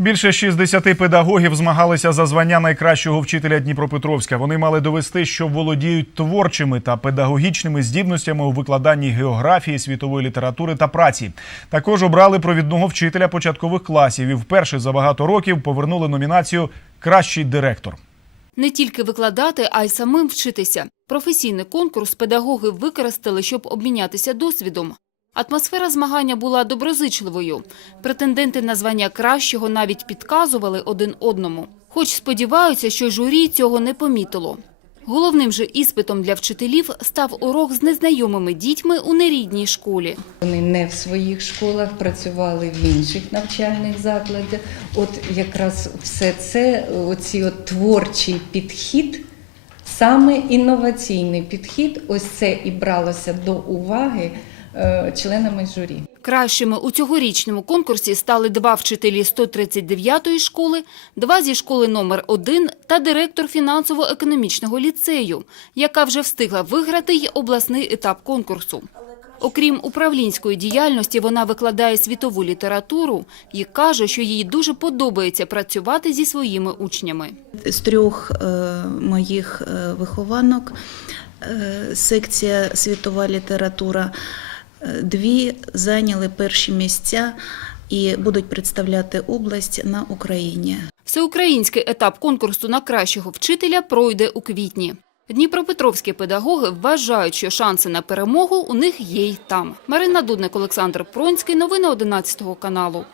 Більше 60 педагогів змагалися за звання найкращого вчителя Дніпропетровська. Вони мали довести, що володіють творчими та педагогічними здібностями у викладанні географії, світової літератури та праці. Також обрали провідного вчителя початкових класів і вперше за багато років повернули номінацію Кращий директор. Не тільки викладати, а й самим вчитися. Професійний конкурс педагоги використали, щоб обмінятися досвідом. Атмосфера змагання була доброзичливою. Претенденти на звання кращого навіть підказували один одному. Хоч сподіваються, що журі цього не помітило. Головним же іспитом для вчителів став урок з незнайомими дітьми у нерідній школі. Вони не в своїх школах працювали в інших навчальних закладах. От якраз все це, оці от творчий підхід, саме інноваційний підхід, ось це і бралося до уваги членами журі. Кращими у цьогорічному конкурсі стали два вчителі 139-ї школи, два зі школи номер 1 та директор фінансово-економічного ліцею, яка вже встигла виграти й обласний етап конкурсу. Окрім управлінської діяльності, вона викладає світову літературу і каже, що їй дуже подобається працювати зі своїми учнями. З трьох е, моїх е, вихованок е, секція світова література. Дві зайняли перші місця і будуть представляти область на Україні. Всеукраїнський етап конкурсу на кращого вчителя пройде у квітні. Дніпропетровські педагоги вважають, що шанси на перемогу у них є й там. Марина Дудник, Олександр Пронський. Новини 11 каналу.